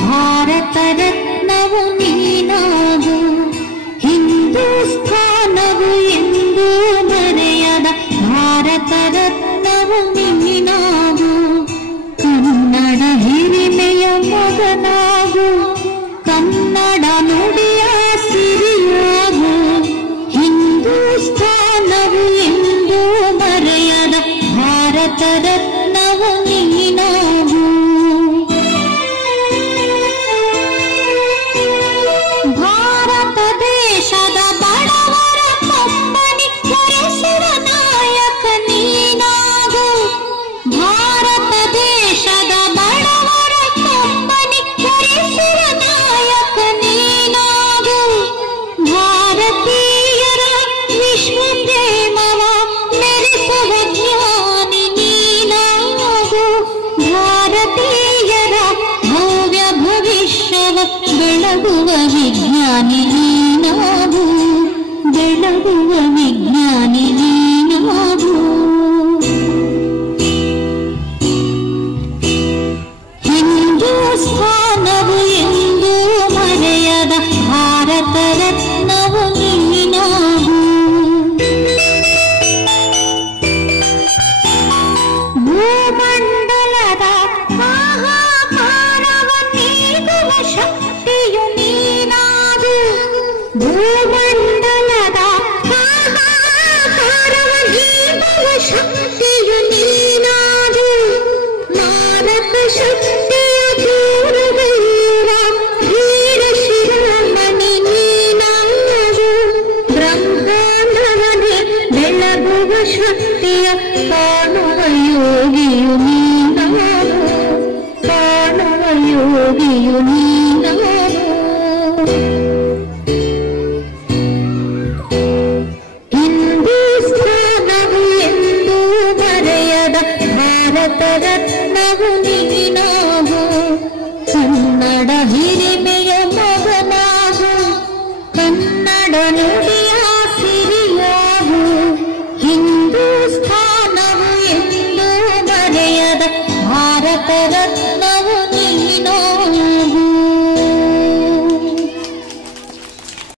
ಭಾರತ ರತ್ನವು ನೀನಾಗು. ಹಿಂದೂಸ್ಥಾನವು ಎಂದೂ ಮರೆಯದ ಭಾರತ ರತ್ನವು ನೀನಾಗು. ಕನ್ನಡ ಹಿರಿಮೆಯ ಮಗನಾಗು, ಕನ್ನಡ ನುಡಿಯ ಸಿರಿಯಾಗು. ಹಿಂದೂಸ್ಥಾನವು ಎಂದೂ ಮರೆಯದ ಭಾರತ ರತ್ನವು ನೀನಾಗು. ಭಾರತ ದೇಶದ ಬಡವರ ಕಂಬನಿ ಹೊರೆಸುವ ನಾಯಕ ನೀನಾಗು. ಭಾರತ ದೇಶದ ಬಡವರ ಕಂಬನಿ ಹೊರೆಸುವ ನಾಯಕ ನೀನಾಗು. ಭಾರತೀಯರ ವಿಶ್ವ ಪ್ರೇಮವ ಮೆರೆಸುವ ಜ್ಞಾನಿ ನೀನಾಗು. ಭಾರತೀಯರ ಭವ್ಯ ಭವಿಷ್ಯವ ಬೆಳಗುವ ವಿಜ್ಞಾನಿ ನೀನಾಗು. ಬೆಳಗುವ ವಿಜ್ಞಾನಿ ನೀನಾಗು. ಹಿಂದೂಸ್ಥಾನವು ಎಂದೂ ಮರೆಯದ ಭಾರತ ರತ್ನವು ನೀನಾಗು. ಭೂಮಂಡಲದ ಹಾಹಾಕಾರವ ನೀಗುವ ಶಕ್ತಿಯು ನೀನಾಗು. ಭೂಮಂಡಲದ ಹಾಹಾಕಾರವ ನೀಗುವ ಶಕ್ತಿಯು ನೀನಾಗು. ಮಾರಕ ಶಕ್ತಿಯ ದೂರವಿರುವ ವೀರ ಶಿರೋಮಣಿ ನೀನಾಗು. ಬ್ರಹ್ಮಾಂಡವನೇ ಬೆಳಗುವ ಶಕ್ತಿಯ ಕಾಣುವ ಯೋಗಿಯು ನೀನಾಗು. ಕಾಣುವ ಯೋಗಿಯು ನೀನಾಗು. ಹಿಂದೂಸ್ಥಾನವು ಎಂದೂ ಮರೆಯದ ಭಾರತ ರತ್ನವು ನೀನಾಗು. ಕನ್ನಡ ಹಿರಿಮೆಯ ಮಗನಾಗು, ಕನ್ನಡ ನುಡಿಯ ಸಿರಿಯಾಗು. ಹಿಂದೂಸ್ಥಾನವು ಎಂದೂ ಮರೆಯದ ಭಾರತ ರತ್ನ